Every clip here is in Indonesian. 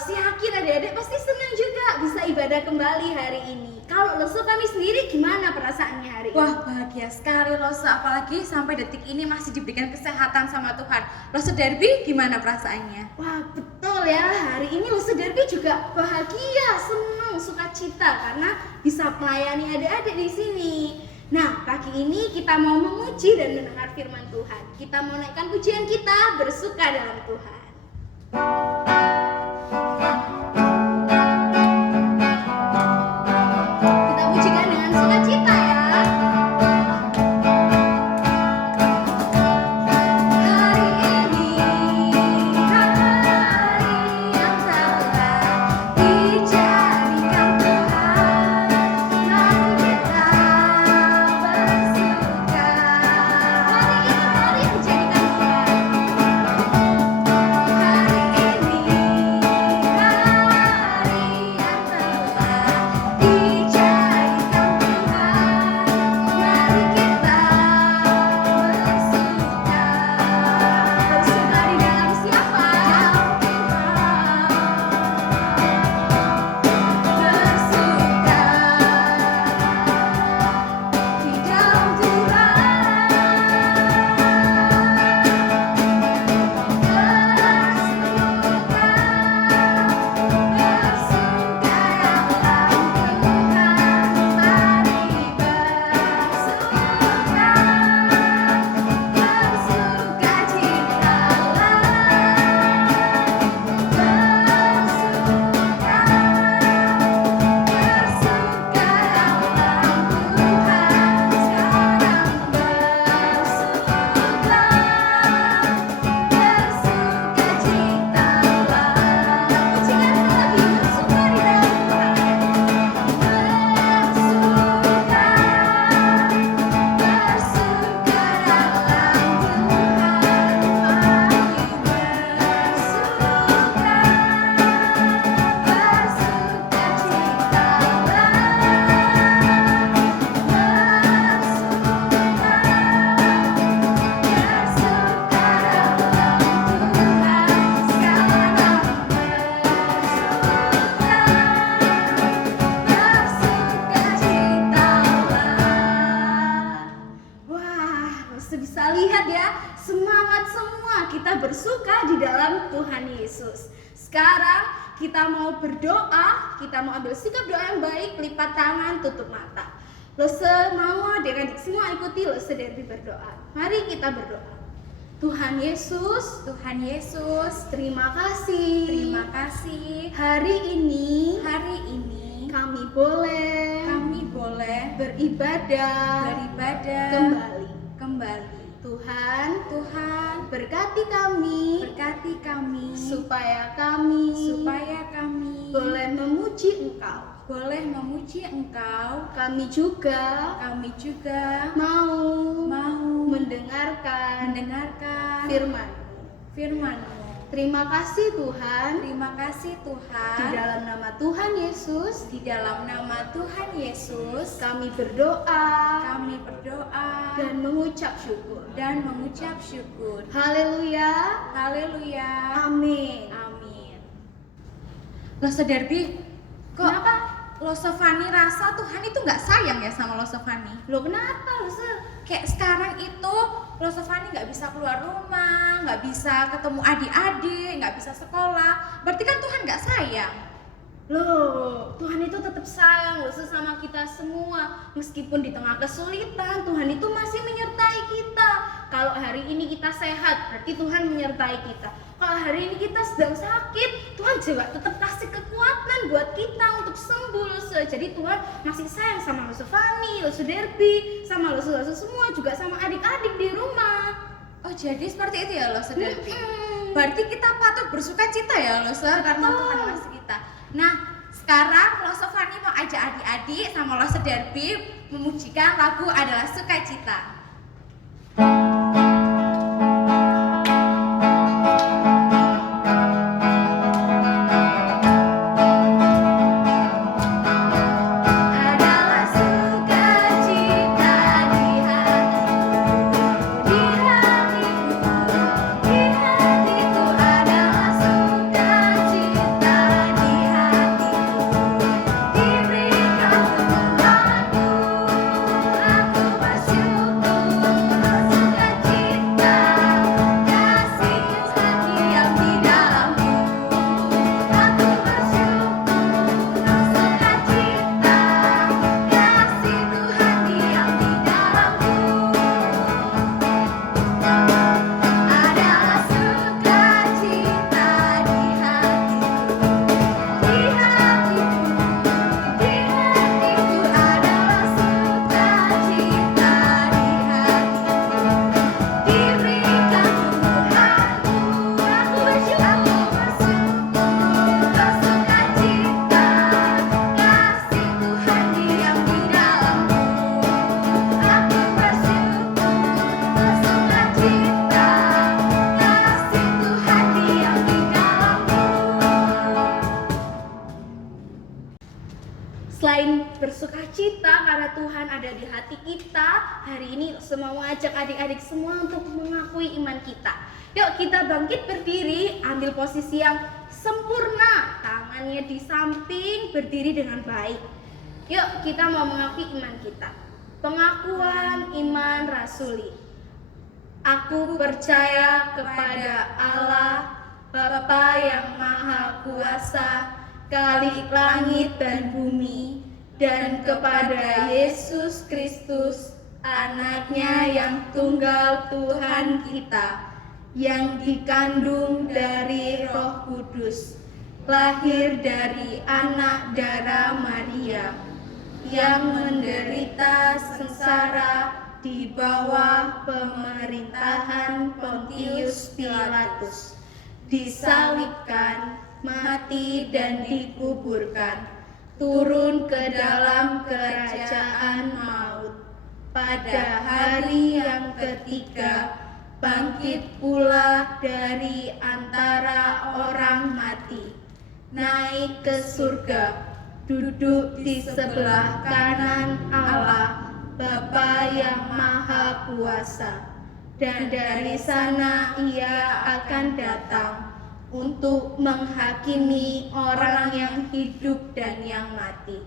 si Hakin adik-adik pasti senang juga bisa ibadah kembali hari ini. Kalau Loso kami sendiri gimana perasaannya hari ini? Wah, bahagia sekali Loso, apalagi sampai detik ini masih diberikan kesehatan sama Tuhan. Loso Derby gimana perasaannya? Wah, betul ya, hari ini Loso Derby juga bahagia, senang, sukacita karena bisa melayani adik-adik di sini. Nah, pagi ini kita mau memuji dan mendengar firman Tuhan. Kita mau naikkan pujian kita, bersuka dalam Tuhan. Kita pujikan dengan sukacita ya. Hari ini hari yang telah dijadikan Tuhan, mari kita bersuka. Hari ini hari yang dijadikan Tuhan. Hari ini bersuka di dalam Tuhan Yesus. Sekarang kita mau berdoa, kita mau ambil sikap doa yang baik, lipat tangan, tutup mata. Lose mau adik-adik semua ikuti Lose Derby berdoa. Mari kita berdoa. Tuhan Yesus, terima kasih. Hari ini kami boleh beribadah kembali. Tuhan, berkati kami supaya kami boleh memuji Engkau. Kami juga mau mendengarkan firman-Mu. Terima kasih Tuhan. Di dalam nama Tuhan Yesus, kami berdoa dan mengucap syukur. Haleluya. Amin. Loso Derby, kok Kenapa? Loso Fani rasa Tuhan itu nggak sayang ya sama Loso Fani? Loh kenapa Lose? Kayak sekarang itu Loso Fani nggak bisa keluar rumah, nggak bisa ketemu adik-adik, nggak bisa sekolah. Berarti kan Tuhan nggak sayang. Loh, Tuhan itu tetap sayang loh sama kita semua. Meskipun di tengah kesulitan, Tuhan itu masih menyertai kita. Kalau hari ini kita sehat, berarti Tuhan menyertai kita. Kalau hari ini kita sedang sakit, Tuhan juga tetap kasih kekuatan buat kita untuk sembuh loh. Jadi Tuhan masih sayang sama Lose Fani, Lose Derby, sama Lose semua, juga sama adik-adik di rumah. Oh jadi seperti itu ya Loso Derby. Berarti kita patut bersuka cita ya Loso karena Tuhan masih kita. Nah sekarang Loso Fani mau ajak adik-adik sama Loso Derby memujikan lagu Adalah Sukacita. Di hatiku adalah sukacita. Selain bersuka cita karena Tuhan ada di hati kita, hari ini semua mengajak adik-adik semua untuk mengakui iman kita. Yuk kita bangkit berdiri, ambil posisi yang sempurna, tangannya di samping, berdiri dengan baik. Yuk kita mau mengakui iman kita. Pengakuan iman rasuli. Aku percaya kepada Allah, Bapa yang Maha Kuasa, Khalik langit dan bumi, dan kepada Yesus Kristus, Anaknya yang tunggal Tuhan kita, yang dikandung dari Roh Kudus, lahir dari anak darah Maria, yang menderita sengsara di bawah pemerintahan Pontius Pilatus, disalibkan, mati dan dikuburkan, turun ke dalam kerajaan maut. Pada hari yang ketiga, bangkit pula dari antara orang mati, naik ke surga, duduk di sebelah kanan Allah, Bapa yang Maha Kuasa, dan dari sana Ia akan datang untuk menghakimi orang yang hidup dan yang mati.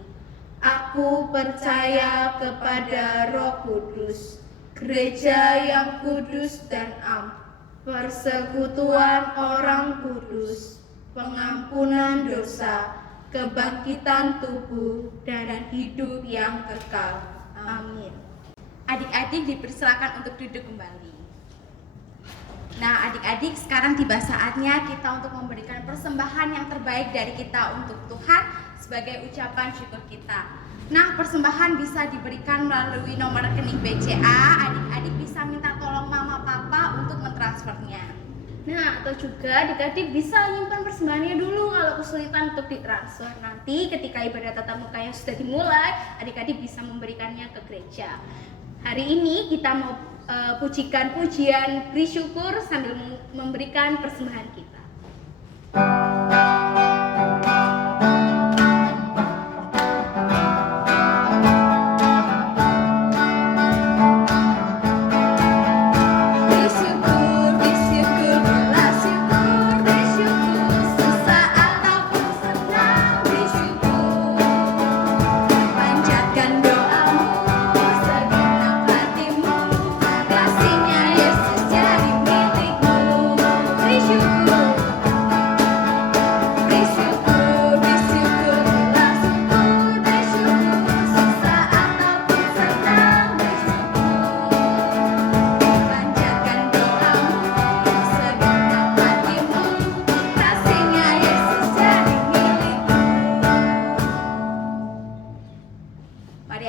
Aku percaya kepada Roh Kudus, gereja yang kudus dan am, persekutuan orang kudus, pengampunan dosa, kebangkitan tubuh, dan hidup yang kekal. Amin. Adik-adik dipersilakan untuk duduk kembali. Nah, adik-adik, sekarang tiba saatnya kita untuk memberikan persembahan yang terbaik dari kita untuk Tuhan sebagai ucapan syukur kita. Nah, persembahan bisa diberikan melalui nomor rekening BCA. Adik-adik bisa minta tolong mama papa untuk mentransfernya. Nah, atau juga adik-adik bisa menyimpan persembahannya dulu kalau kesulitan untuk ditransfer. Nanti ketika ibadah tatap muka yang sudah dimulai, adik-adik bisa memberikannya ke gereja. Hari ini kita mau pujikan pujian beri syukur sambil memberikan persembahan kita.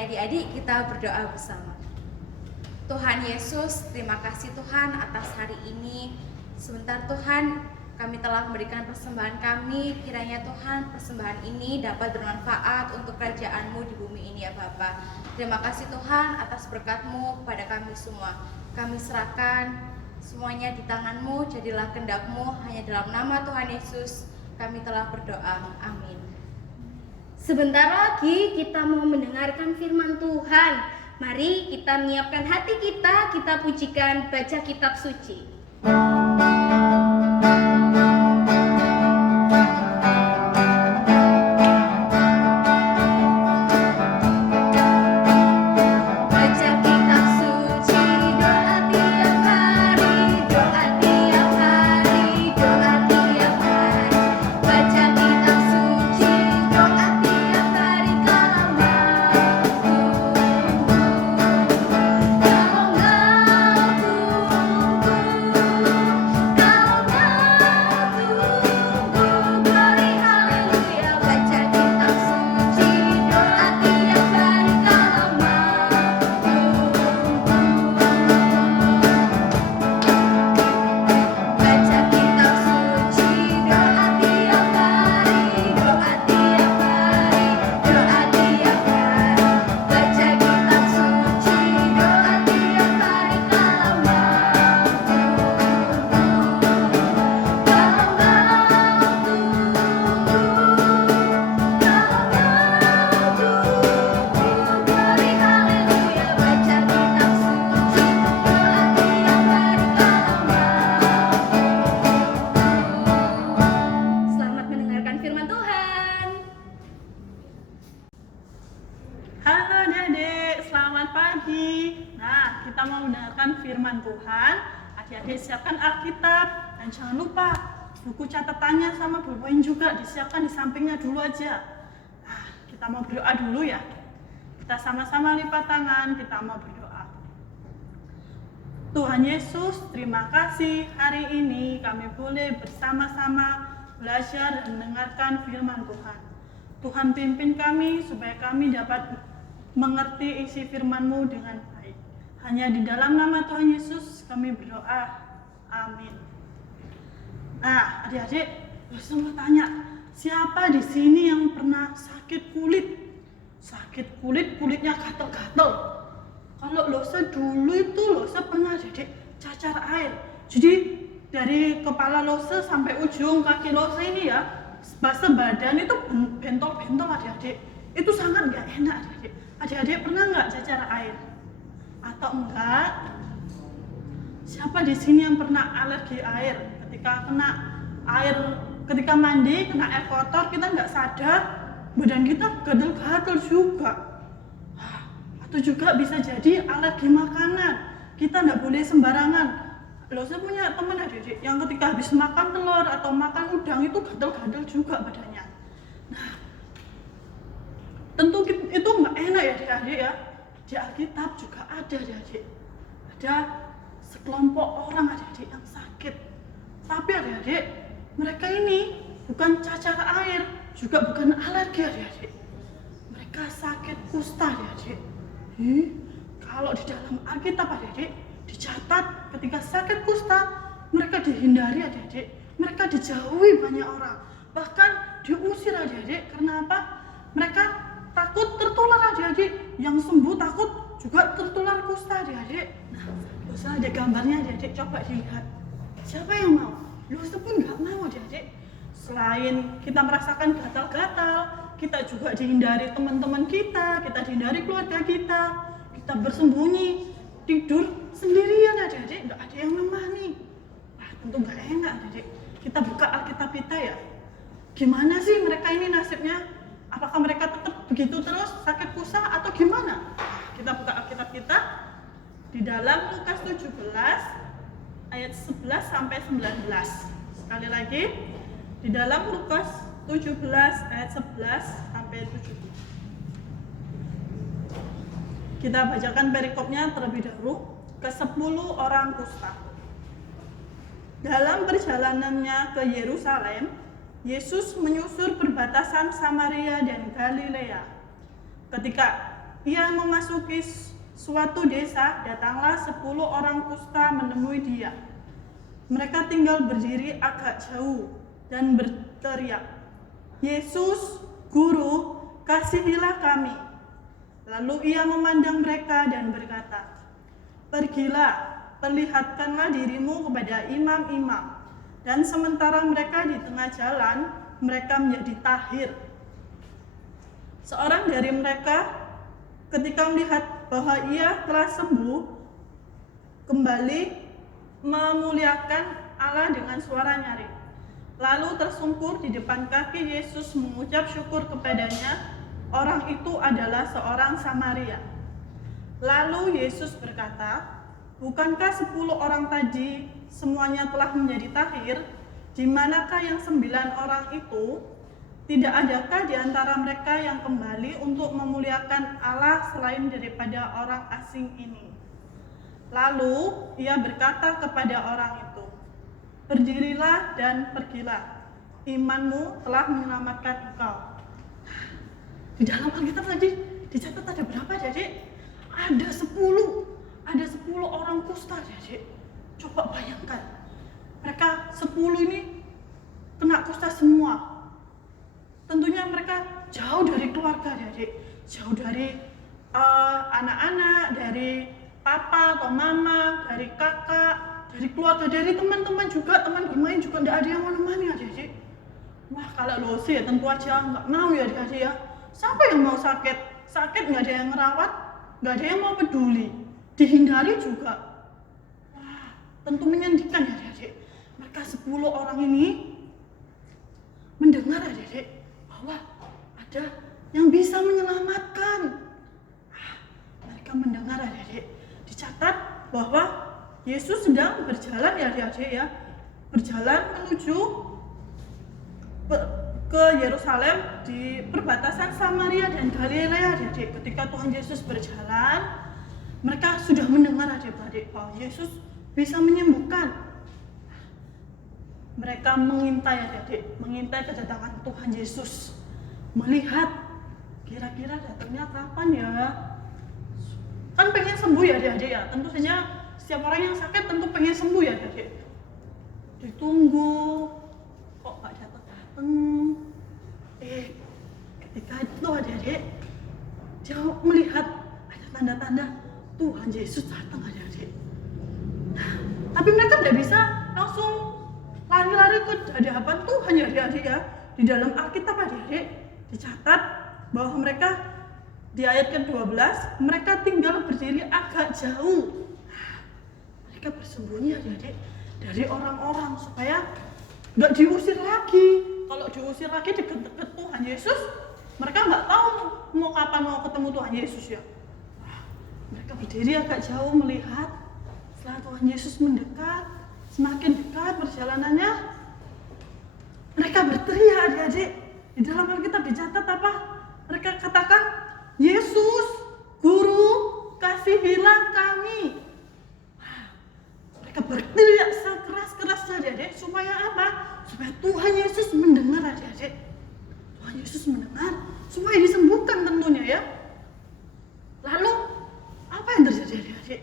Adik-adik kita berdoa bersama. Tuhan Yesus, terima kasih Tuhan atas hari ini. Sebentar Tuhan, kami telah memberikan persembahan kami. Kiranya Tuhan persembahan ini dapat bermanfaat untuk kerajaan-Mu di bumi ini ya Bapa. Terima kasih Tuhan atas berkat-Mu kepada kami semua. Kami serahkan semuanya di tangan-Mu, jadilah kehendak-Mu. Hanya dalam nama Tuhan Yesus kami telah berdoa. Amin. Sebentar lagi kita mau mendengarkan firman Tuhan. Mari kita menyiapkan hati kita pujikan baca kitab suci. pagi. Nah, kita mau mendengarkan firman Tuhan. Adik-adik siapkan Alkitab dan jangan lupa buku catatannya sama pulpen juga disiapkan di sampingnya dulu aja. Nah, kita mau berdoa dulu ya. Kita sama-sama lipat tangan, kita mau berdoa. Tuhan Yesus, terima kasih hari ini kami boleh bersama-sama belajar dan mendengarkan firman Tuhan. Tuhan pimpin kami supaya kami dapat mengerti isi firman-Mu dengan baik. Hanya di dalam nama Tuhan Yesus kami berdoa. Amin. Nah, adik-adik, saya mau tanya, siapa di sini yang pernah sakit kulit? Sakit kulit, kulitnya gatel-gatel. Kalau Lose dulu itu Lose pernah adik cacar air. Jadi dari kepala Lose sampai ujung kaki Lose ini ya, sebadan itu bentol-bentol adik-adik. Itu sangat gak enak adik-adik. Adik-adik pernah nggak cacar air? Atau enggak? Siapa di sini yang pernah alergi air? Ketika kena air, ketika mandi, kena air kotor, kita nggak sadar, badan kita gatel-gatel juga. Atau juga bisa jadi alergi makanan. Kita nggak boleh sembarangan. Loh, saya punya teman adik-adik yang ketika habis makan telur atau makan udang itu gatel-gatel juga badannya. Nah, tentu itu nggak enak ya adik-adik ya. Di Alkitab juga ada adik-adik. Ada sekelompok orang adik-adik yang sakit. Tapi adik-adik, mereka ini bukan cacar air, juga bukan alergi adik-adik. Mereka sakit kusta adik-adik. Kalau di dalam Alkitab adik-adik dicatat ketika sakit kusta mereka dihindari adik-adik. Mereka dijauhi banyak orang. Bahkan diusir adik-adik. Karena apa? Mereka takut tertular adik-adik, yang sembuh takut juga tertular kusta adik-adik. Nah, usah ada gambarnya adik-adik, coba dilihat. Siapa yang mau? Lose pun nggak mau adik-adik. Selain kita merasakan gatal-gatal, kita juga dihindari teman-teman kita dihindari keluarga kita bersembunyi, tidur sendirian adik-adik, nggak ada yang nemani. Wah, tentu nggak enak adik-adik. Kita buka Alkitab kita ya. Gimana sih mereka ini nasibnya? Apakah mereka tetap begitu terus sakit kusta atau gimana? Kita buka Alkitab kita di dalam Lukas 17 ayat 11 sampai 19. Sekali lagi di dalam Lukas 17 ayat 11 sampai 17. Kita bacakan perikopnya terlebih dahulu. Ke-10 orang kusta. Dalam perjalanannya ke Yerusalem, Yesus menyusur perbatasan Samaria dan Galilea. Ketika ia memasuki suatu desa, datanglah 10 orang kusta menemui dia. Mereka tinggal berdiri agak jauh dan berteriak, "Yesus, Guru, kasihilah kami." Lalu ia memandang mereka dan berkata, "Pergilah, perlihatkanlah dirimu kepada imam-imam." Dan sementara mereka di tengah jalan, mereka menjadi tahir. Seorang dari mereka ketika melihat bahwa ia telah sembuh, kembali memuliakan Allah dengan suara nyaring. Lalu tersungkur di depan kaki Yesus mengucap syukur kepadanya. Orang itu adalah seorang Samaria. Lalu Yesus berkata, "Bukankah 10 orang tadi semuanya telah menjadi tahir? Di manakah yang 9 orang itu? Tidak adakah di antara mereka yang kembali untuk memuliakan Allah selain daripada orang asing ini?" Lalu ia berkata kepada orang itu, "Berdirilah dan pergilah. Imanmu telah menyelamatkan engkau." Di dalam Alkitab tadi dicatat ada berapa adik? Ada 10 orang kusta adik. Coba bayangkan, mereka 10 ini kena kusta semua. Tentunya mereka jauh dari keluarga adik, jauh dari anak-anak, dari papa atau mama, dari kakak, dari keluarga, dari teman-teman juga, teman bermain juga tidak ada yang menemani adik. Wah, kalau Lose ya tentu aja nggak mau ya adik ya. Siapa yang mau sakit? Sakit nggak ada yang ngerawat, nggak ada yang mau peduli, dihindari juga. Wah, tentu menyedihkan ya adik-adik. Mereka 10 orang ini mendengar adik-adik bahwa ada yang bisa menyelamatkan. Mereka mendengar bahwa Yesus sedang berjalan ya adik-adik ya, berjalan menuju ke Yerusalem di perbatasan Samaria dan Galilea adik-adik. Ketika Tuhan Yesus berjalan, mereka sudah mendengar adik-adik bahwa Yesus bisa menyembuhkan. Mereka mengintai adik-adik, mengintai kedatangan Tuhan Yesus, melihat kira-kira datangnya kapan ya. Kan pengen sembuh ya adik-adik ya, tentu saja setiap orang yang sakit tentu pengen sembuh ya adik-adik. Ditunggu, kok gak datang-datang. Ketika itu adik-adik, dia melihat ada tanda-tanda Tuhan Yesus datang adik-adik. Tapi mereka tidak bisa langsung lari-lari ke hadapan Tuhan ya adik-adik ya. Di dalam Alkitab adik-adik dicatat bahwa mereka di ayat ke-12 mereka tinggal berdiri agak jauh. Mereka bersembunyi adik-adik dari orang-orang supaya nggak diusir lagi. Kalau diusir lagi dekat-dekat Tuhan Yesus, mereka nggak tahu mau kapan mau ketemu Tuhan Yesus ya. Mereka berdiri agak jauh melihat. Setelah Tuhan Yesus mendekat, semakin dekat perjalanannya, mereka berteriak adik-adik. Di dalam Alkitab dicatat apa? Mereka katakan, Yesus, Guru, kasihilah kami. Mereka berteriak sekeras-kerasnya adik-adik. Supaya apa? Supaya Tuhan Yesus mendengar adik-adik. Tuhan Yesus mendengar, supaya disembuhkan tentunya ya. Lalu, apa yang terjadi adik-adik?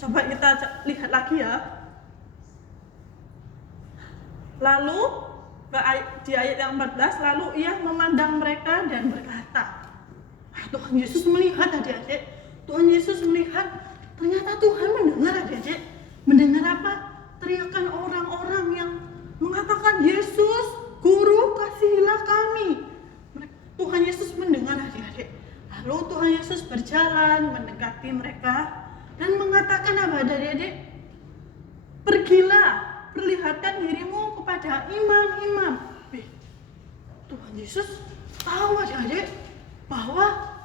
Coba kita lihat lagi ya. Lalu di ayat yang 14, lalu ia memandang mereka dan berkata, Tuhan Yesus melihat adik-adik. Tuhan Yesus melihat, ternyata Tuhan mendengar adik-adik. Mendengar apa? Teriakan orang-orang yang mengatakan, Yesus, Guru, kasihilah kami. Tuhan Yesus mendengar adik-adik. Lalu Tuhan Yesus berjalan mendekati mereka dan mengatakan apa adik-adik? Pergilah, perlihatkan dirimu kepada imam-imam. Tuhan Yesus tahu adik-adik bahwa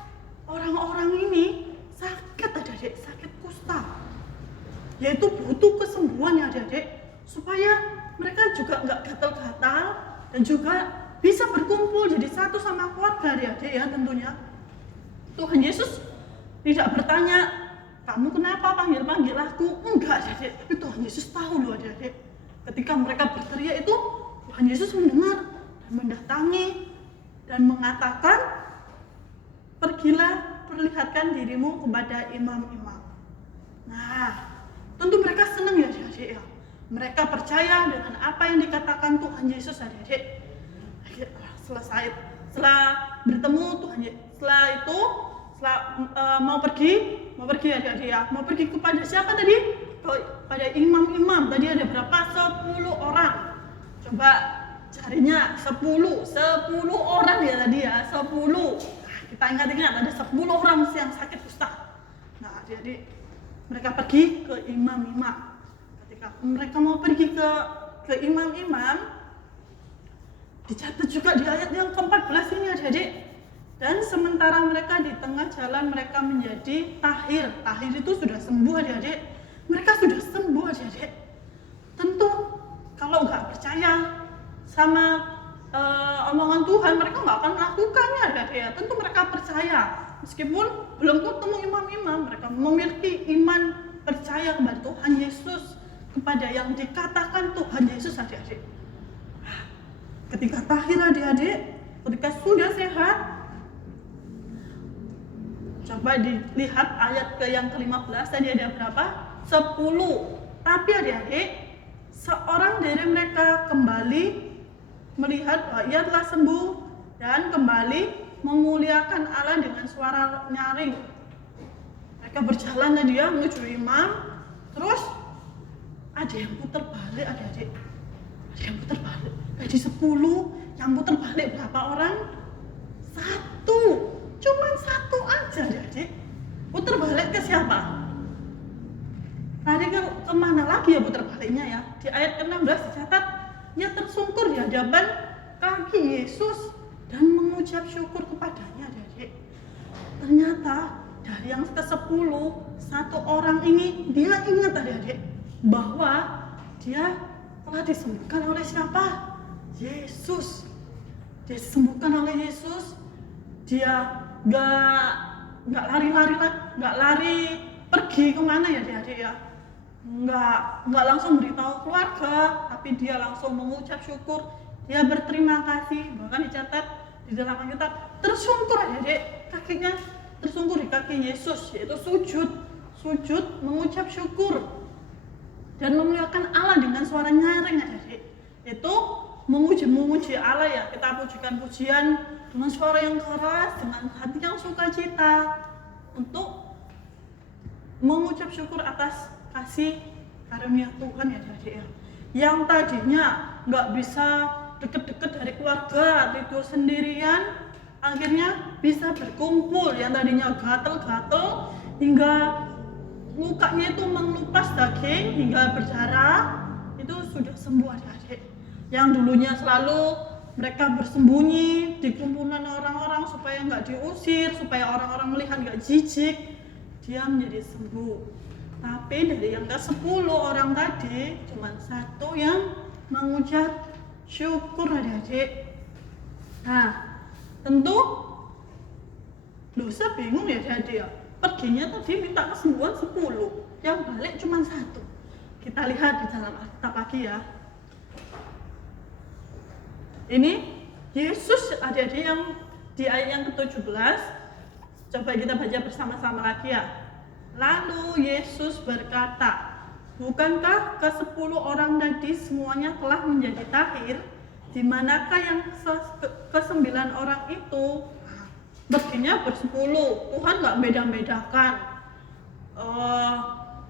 orang-orang ini sakit adik-adik, sakit kusta. Yaitu butuh kesembuhan ya adik-adik, supaya mereka juga nggak gatal-gatal dan juga bisa berkumpul jadi satu sama keluarga adik-adik ya tentunya. Tuhan Yesus tidak bertanya, kamu kenapa panggil-panggil aku? Enggak adik-adik, tapi Tuhan Yesus tahu loh adik-adik. Ketika mereka berteriak itu, Tuhan Yesus mendengar dan mendatangi dan mengatakan, pergilah perlihatkan dirimu kepada imam-imam. Nah, tentu mereka senang ya adik-adik ya. Mereka percaya dengan apa yang dikatakan Tuhan Yesus adik-adik. Setelah bertemu Tuhan Yesus, setelah itu mau pergi adik-adik ya. Mau pergi kepada siapa tadi? Kepada imam-imam. Tadi ada berapa? 10 orang. Coba carinya 10 orang ya tadi ya, 10. Kita ingat-ingat ada 10 orang yang sakit kusta. Nah, jadi mereka pergi ke imam-imam. Ketika mereka mau pergi ke imam-imam, dicatat juga di ayat yang ke-14 ini adik-adik. Dan sementara mereka di tengah jalan, mereka menjadi tahir. Tahir itu sudah sembuh adik-adik. Mereka sudah sembuh adik-adik. Tentu kalau nggak percaya sama omongan Tuhan, mereka nggak akan melakukannya adik-adik ya. Tentu mereka percaya. Meskipun belum ketemu imam-imam, mereka memiliki iman percaya kepada Tuhan Yesus, kepada yang dikatakan Tuhan Yesus adik-adik. Ketika tahir adik-adik, ketika sudah sehat, coba dilihat ayat yang ke-15, tadi ada berapa? 10. Tapi adik-adik, seorang dari mereka kembali melihat bahwa ia telah sembuh dan kembali memuliakan Allah dengan suara nyaring. Mereka berjalan tadi ya menuju imam, terus ada yang putar balik adik-adik. Ada yang putar balik. Dari 10 yang putar balik berapa orang? 1. Cuman 1 aja adik-adik. Putar balik ke siapa? Tadi kemana lagi ya putar baliknya ya? Di ayat ke-16 dicatat, ia tersungkur di hadapan kaki Yesus dan mengucap syukur kepadanya adik-adik. Ternyata dari yang ke-10, satu orang ini dia ingat adik-adik bahwa dia telah disembuhkan oleh siapa? Yesus. Dia disembuhkan oleh Yesus. Dia nggak lari pergi kemana ya adik-adik ya? Nggak langsung beritahu keluarga, tapi dia langsung mengucap syukur. Dia berterima kasih, bahkan dicatat di dalam Alkitab tersungkur adik-adik, kakinya tersungkur di kaki Yesus, yaitu sujud mengucap syukur dan memuliakan Allah dengan suara nyaring adik-adik. Itu memuji Allah ya, kita pujikan pujian dengan suara yang keras, dengan hati yang sukacita untuk mengucap syukur atas kasih karunia Tuhan ya adik-adik ya. Yang tadinya nggak bisa deket-deket dari keluarga, tidur sendirian, akhirnya bisa berkumpul. Yang tadinya gatel-gatel hingga mukanya itu mengelupas daging hingga berdarah, itu sudah sembuh adik-adik. Yang dulunya selalu mereka bersembunyi di kumpulan orang-orang supaya nggak diusir, supaya orang-orang melihat nggak jijik, dia menjadi sembuh. Tapi dari yang ke-10 orang tadi cuma satu yang mengucap syukur adik-adik. Nah, tentu dosa bingung ya adik-adik ya. Perginya tadi minta kesembuhan 10, yang balik cuma satu. Kita lihat di dalam Alkitab lagi ya. Ini Yesus adik-adik yang di ayat yang ke-17. Coba kita baca bersama-sama lagi ya. Lalu Yesus berkata, bukankah ke-10 orang tadi semuanya telah menjadi tahir? Di manakah yang ke-9 orang itu? Perginya bersepuluh. Tuhan nggak beda-bedakan.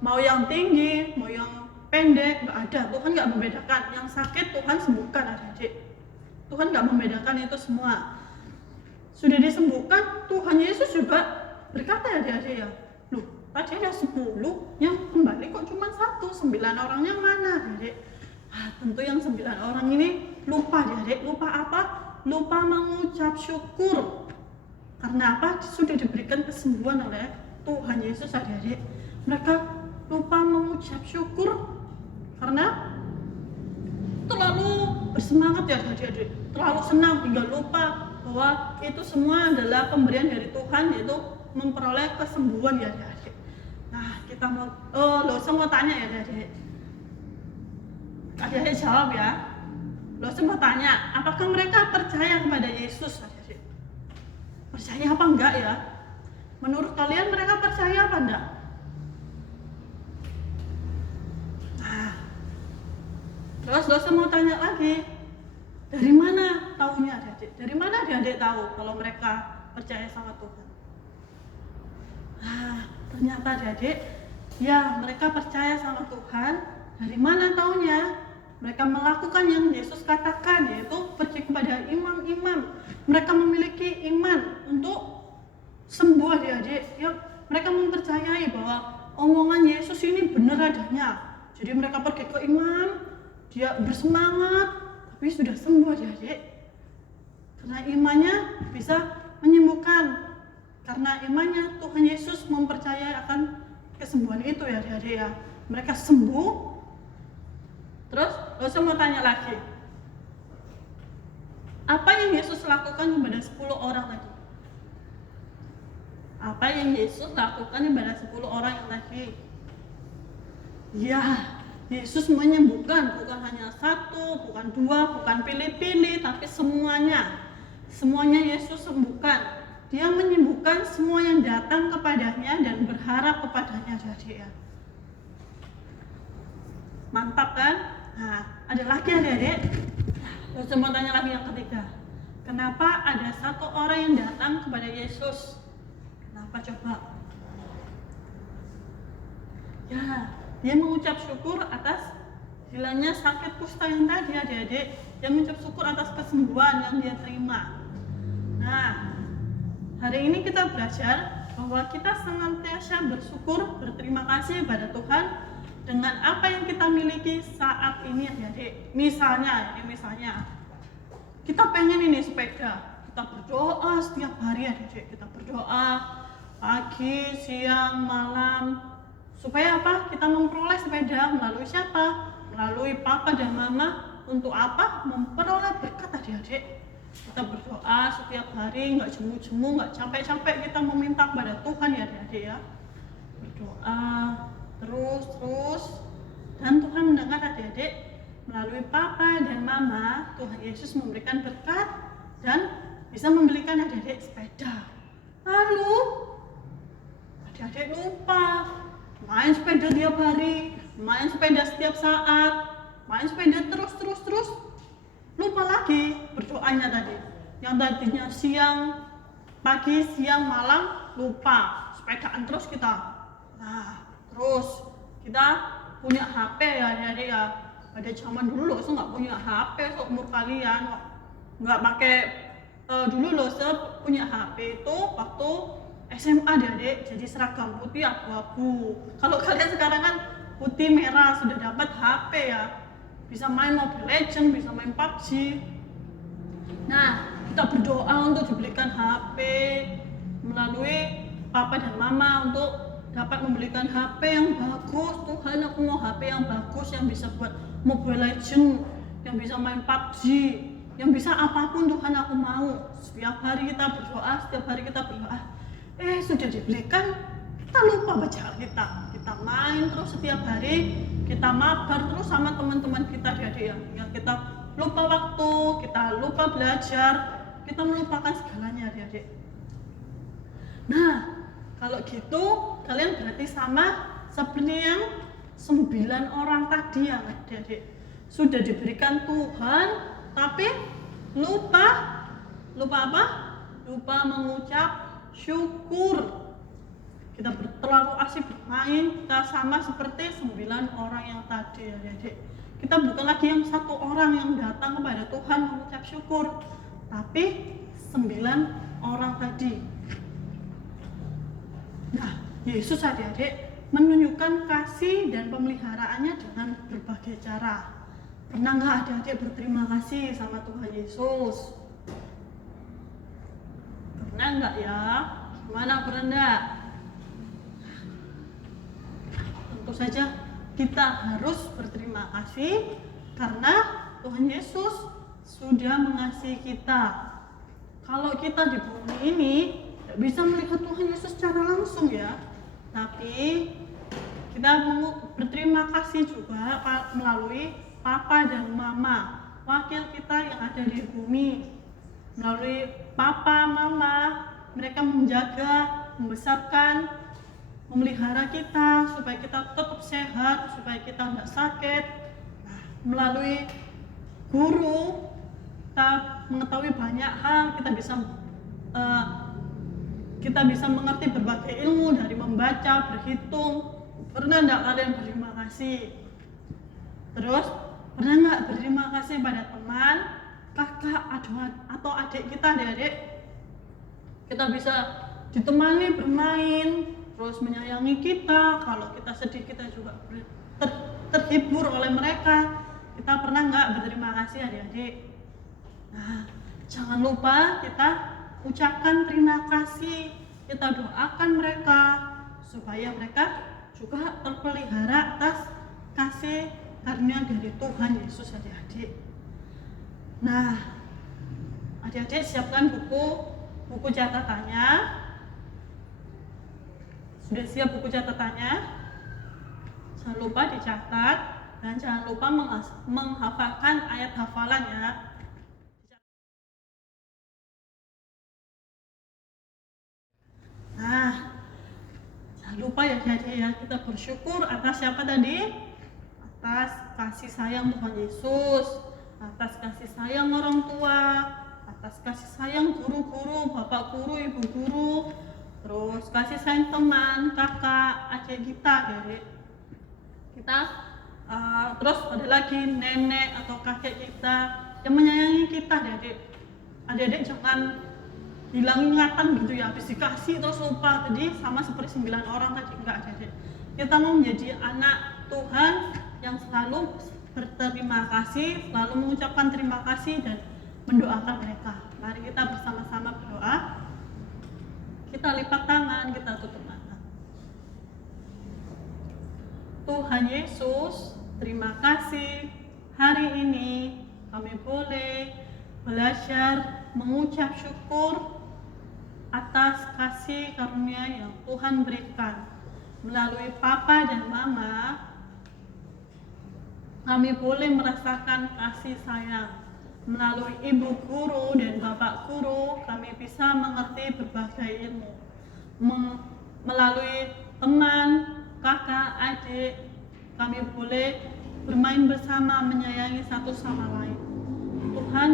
Mau yang tinggi, mau yang pendek, nggak ada. Tuhan nggak membedakan. Yang sakit Tuhan sembuhkan adik-adik. Tuhan nggak membedakan itu semua. Sudah disembuhkan, Tuhan Yesus juga berkata ya adik-adik ya, loh tadi ada 10, yang kembali kok cuma 1, 9 orangnya mana adik? Tentu yang 9 orang ini lupa adik, lupa apa? Lupa mengucap syukur. Karena apa? Sudah diberikan kesembuhan oleh Tuhan Yesus adik-adik. Mereka lupa mengucap syukur karena terlalu bersemangat ya adik-adik, terlalu senang hingga lupa bahwa itu semua adalah pemberian dari Tuhan, yaitu memperoleh kesembuhan ya adik-adik. Nah, kita mau semua tanya ya adik-adik. Adik-adik jawab ya. Semua tanya, apakah mereka percaya kepada Yesus adik-adik? Percaya apa enggak ya? Menurut kalian mereka percaya apa enggak? Nah, terus mau tanya lagi, dari mana taunya adik-adik? Dari mana adik-adik tahu kalau mereka percaya sama Tuhan? Ternyata adik-adik, ya mereka percaya sama Tuhan. Dari mana taunya? Mereka melakukan yang Yesus katakan, yaitu pergi kepada imam-imam. Mereka memiliki iman untuk sembuh adik-adik. Ya, mereka mempercayai bahwa omongan Yesus ini benar adanya. Jadi mereka pergi ke imam, dia bersemangat, tapi sudah sembuh adik-adik. Karena imannya bisa menyembuhkan. Karena imannya Tuhan Yesus mempercayai akan kesembuhan itu ya adik-adik ya. Mereka sembuh. Terus saya mau tanya lagi, apa yang Yesus lakukan kepada 10 orang tadi? Apa yang Yesus lakukan kepada 10 orang yang tadi? Ya, Yesus menyembuhkan, bukan hanya 1, bukan 2, bukan pilih-pilih, tapi semuanya. Semuanya Yesus sembuhkan. Dia menyembuhkan semua yang datang kepadanya dan berharap kepadanya adik-adik ya. Mantap kan? Nah, ada lagi adik-adik. Terus mau tanya lagi yang ketiga. Kenapa ada 1 orang yang datang kepada Yesus? Kenapa coba? Ya, dia mengucap syukur atas hilangnya sakit kusta yang tadi adik-adik. Dia mengucap syukur atas kesembuhan yang dia terima. Nah, hari ini kita belajar bahwa kita senantiasa bersyukur, berterima kasih kepada Tuhan dengan apa yang kita miliki saat ini adik-adik. Misalnya kita pengen ini sepeda, kita berdoa setiap hari adik-adik. Kita berdoa pagi, siang, malam, Supaya apa? Kita memperoleh sepeda melalui siapa? Melalui papa dan mama. Untuk apa? Memperoleh berkat adik-adik. Kita berdoa setiap hari, nggak jemu-jemu, nggak capek-capek kita meminta kepada Tuhan ya adik-adik ya. Berdoa terus dan Tuhan mendengar adik-adik. Melalui papa dan mama, Tuhan Yesus memberikan berkat dan bisa membelikan adik-adik sepeda. Lalu adik-adik lupa main sepeda tiap hari, main sepeda setiap saat, main sepeda terus, lupa lagi berdoanya tadi. Yang tadinya siang, pagi, siang, malam, lupa, sepedaan terus kita. Nah, terus kita punya HP ya adik-adik ya. Pada zaman dulu loh, nggak punya HP seumur kalian, nggak pakai dulu loh, punya HP itu waktu SMA adik-adik, jadi seragam putih abu-abu. Kalau kalian sekarang kan putih merah, sudah dapat HP ya, bisa main Mobile Legends, bisa main PUBG. Nah, kita berdoa untuk dibelikan HP melalui papa dan mama untuk dapat membelikan HP yang bagus. Tuhan, aku mau HP yang bagus, yang bisa buat Mobile Legends, yang bisa main PUBG, yang bisa apapun Tuhan aku mau. Setiap hari kita berdoa, sudah dibelikan, kita lupa baca Alkitab. Kita main terus setiap hari, kita mabar terus sama teman-teman kita adik-adik ya. Kita lupa waktu, kita lupa belajar, kita melupakan segalanya adik-adik. Nah, kalau gitu kalian berarti sama seperti yang 9 orang tadi ya adik-adik. Sudah diberikan Tuhan, tapi lupa apa? Lupa mengucap syukur. Kita terlalu asik bermain, kita sama seperti 9 orang yang tadi ya adik-adik. Kita bukan lagi yang 1 orang yang datang kepada Tuhan mengucap syukur, tapi 9 orang tadi. Nah, Yesus adik-adik menunjukkan kasih dan pemeliharaannya dengan berbagai cara. Pernah nggak adik-adik berterima kasih sama Tuhan Yesus? Pernah nggak ya? Gimana, pernah nggak? Tentu saja kita harus berterima kasih karena Tuhan Yesus sudah mengasihi kita. Kalau kita di bumi ini tidak bisa melihat Tuhan Yesus secara langsung ya, tapi kita berterima kasih juga melalui papa dan mama, wakil kita yang ada di bumi. Melalui papa, mama, mereka menjaga, membesarkan, memelihara kita supaya kita tetap sehat, supaya kita tidak sakit. Nah, melalui guru, kita mengetahui banyak hal, kita bisa mengerti berbagai ilmu dari membaca, berhitung. Pernah enggak kalian berterima kasih? Terus, pernah enggak berterima kasih pada teman, kakak, atau adik kita, adik-adik? Kita bisa ditemani bermain, terus menyayangi kita. Kalau kita sedih, kita juga terhibur oleh mereka. Kita pernah enggak berterima kasih adik-adik? Nah, jangan lupa kita ucapkan terima kasih, kita doakan mereka supaya mereka juga terpelihara atas kasih karunia dari Tuhan Yesus adik-adik. Nah, adik-adik siapkan buku catatannya. Sudah siap buku catatannya? Jangan lupa dicatat dan jangan lupa menghafalkan ayat hafalan ya. Nah, jangan lupa ya adik-adik ya, kita bersyukur atas siapa tadi? Atas kasih sayang Tuhan Yesus, atas kasih sayang orang tua, atas kasih sayang guru-guru, bapak guru, ibu guru, terus kasih sayang teman, kakak, adik kita, adik. Kita terus ada lagi nenek atau kakek kita yang menyayangi kita, adik. Adik-adik jangan hilang ingatan gitu ya, habis dikasih terus lupa. Tadi sama seperti 9 orang tadi, enggak adik-adik. Kita mau menjadi anak Tuhan yang selalu berterima kasih, selalu mengucapkan terima kasih dan mendoakan mereka. Mari kita bersama-sama berdoa. Kita lipat tangan, kita tutup mata. Tuhan Yesus, terima kasih hari ini kami boleh belajar mengucap syukur atas kasih karunia yang Tuhan berikan. Melalui Papa dan Mama, kami boleh merasakan kasih sayang. Melalui Ibu Guru dan Bapak Guru, kami bisa mengerti berbagai ilmu. Melalui teman, kakak, adik, kami boleh bermain bersama, menyayangi satu sama lain. Tuhan,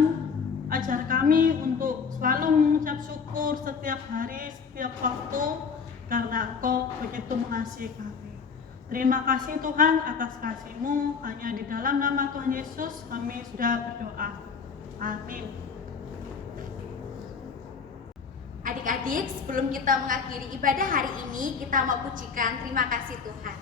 ajar kami untuk selalu mengucap syukur setiap hari, setiap waktu, karena Engkau begitu mengasihi kami. Terima kasih Tuhan atas kasih-Mu. Hanya di dalam nama Tuhan Yesus kami sudah berdoa. Amin. Adik-adik, sebelum kita mengakhiri ibadah hari ini, kita mau pujikan terima kasih Tuhan.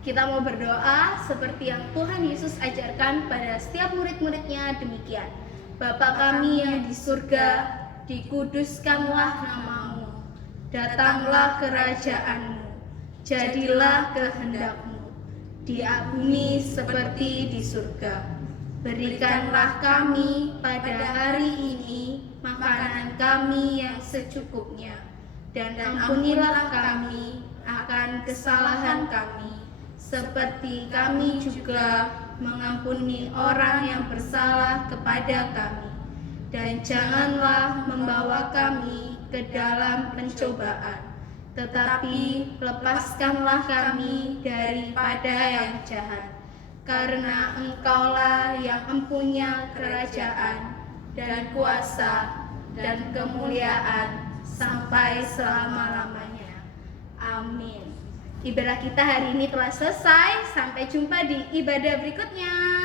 Kita mau berdoa seperti yang Tuhan Yesus ajarkan pada setiap murid-muridnya demikian. Bapa kami yang di surga, dikuduskanlah nama-Mu. Datanglah kerajaan-Mu. Jadilah kehendak-Mu di bumi seperti di surga. Berikanlah kami pada hari ini makanan kami yang secukupnya, dan ampunilah kami akan kesalahan kami, seperti kami juga mengampuni orang yang bersalah kepada kami. Dan janganlah membawa kami ke dalam pencobaan, tetapi lepaskanlah kami daripada yang jahat. Karena Engkaulah yang mempunyai kerajaan dan kuasa dan kemuliaan sampai selama-lamanya. Amin. Ibadah kita hari ini telah selesai. Sampai jumpa di ibadah berikutnya.